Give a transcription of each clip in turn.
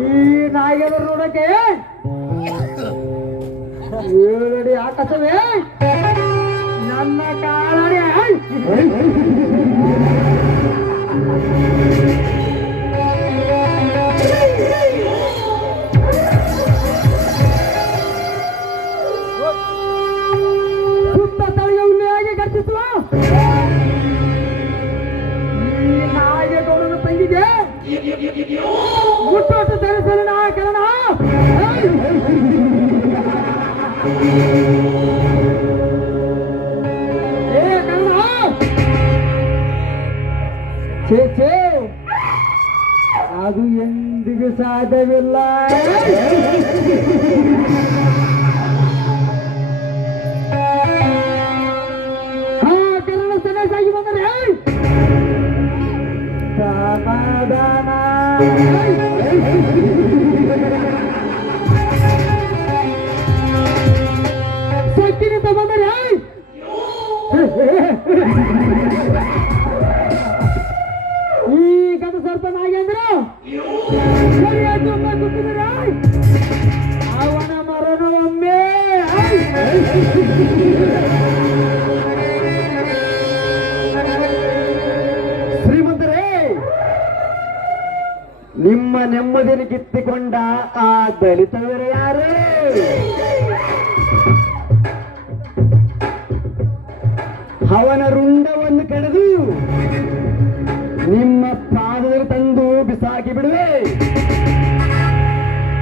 ಈ ನಾಯಿಗೆದರು ನೋಡಕ್ಕೆ ಏಳಡಿ ಆಕಾಶವೇ? ನನ್ನ ಕಾಲಡಿ. ಛೇ ಅದು ಎಂದಿಗೂ ಸಾಧ್ಯವಿಲ್ಲ. ಸಕ್ಕಿನ ಕರಣ ನಿಮ್ಮ ನೆಮ್ಮದಿನ ಕಿತ್ತಿಕೊಂಡ ಆ ದಲಿತವರು ಯಾರು? ಅವನ ರುಂಡವನ್ನು ಕಳೆದು ನಿಮ್ಮ ಪಾದದಲ್ಲಿ ತಂದು ಬಿಸಾಕಿ ಬಿಡುವೆ.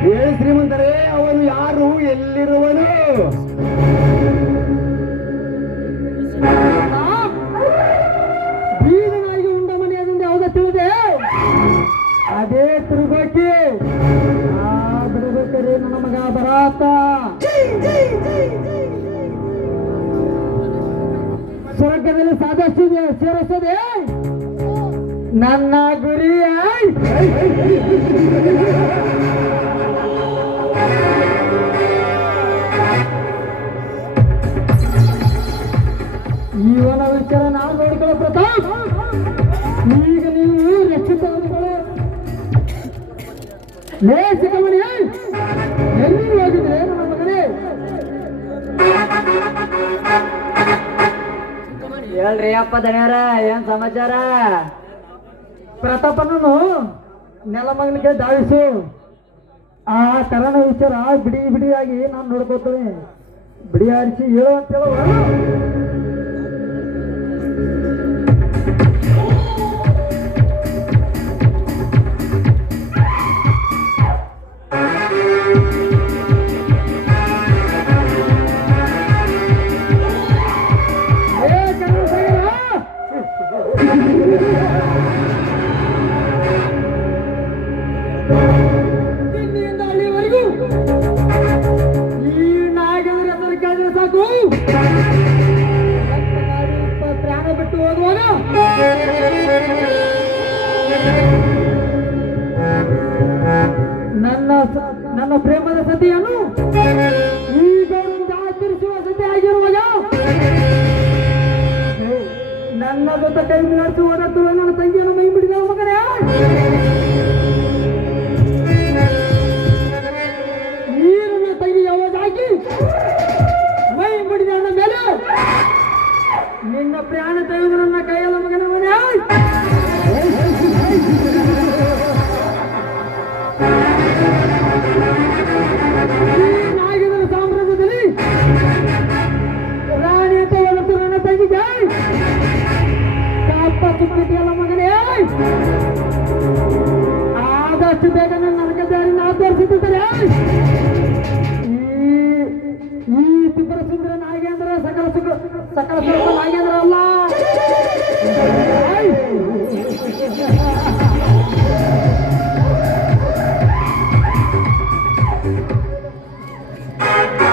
ಹೇಳಿ ಶ್ರೀಮಂತರೇ, ಅವನು ಯಾರು? ಎಲ್ಲಿರುವನು? ಸಾದಷ್ಟು ಸೇರಿಸದೆ ನನ್ನ ಗುರಿ ಇವನ ವಿಚಾರ ನಾವು ನೋಡ್ಕೊಳ್ಳೋ ಪ್ರತಾಪ್. ಈಗ ನೀವು ರಕ್ಷಿತ ಲೇ ಸಿಗಮಣಿ ಎಲ್ಲಿ ಹೇಳ್ರಿ ಅಪ್ಪ ದಣ್ಯಾರ ಏನ್ ಸಮಾಚಾರ? ಪ್ರತಾಪನನು ನೆಲಮಗನಿಗೆ ಧಾವಿಸು. ಆ ಕರೋನ ವಿಚಾರ ಬಿಡಿ ಬಿಡಿಯಾಗಿ ನಾನು ನೋಡ್ಕೋತೀನಿ ಬಿಡಿ ಆರಿಸಿ ಹೇಳು ಅಂತ ಹೇಳುವ ನನ್ನ ನನ್ನ ಪ್ರೇಮದ ಸತಿಯನ್ನು ಈಗ ಆಚರಿಸುವ ಸತಿ ಆಗಿರುವಾಗ ನನ್ನ ಜೊತೆ ಕೈ ನಡೆಸುವ ನನ್ನ ತಂಗಿಯನ್ನು ಮೈ ಬಿಡಿದ ಮಗನೇ. ಆದಷ್ಟು ಬೇಗ ನನ್ನ ನರಕ ದಾರಿನ ಆಧರಿಸುತ್ತಿದ್ದಾರೆ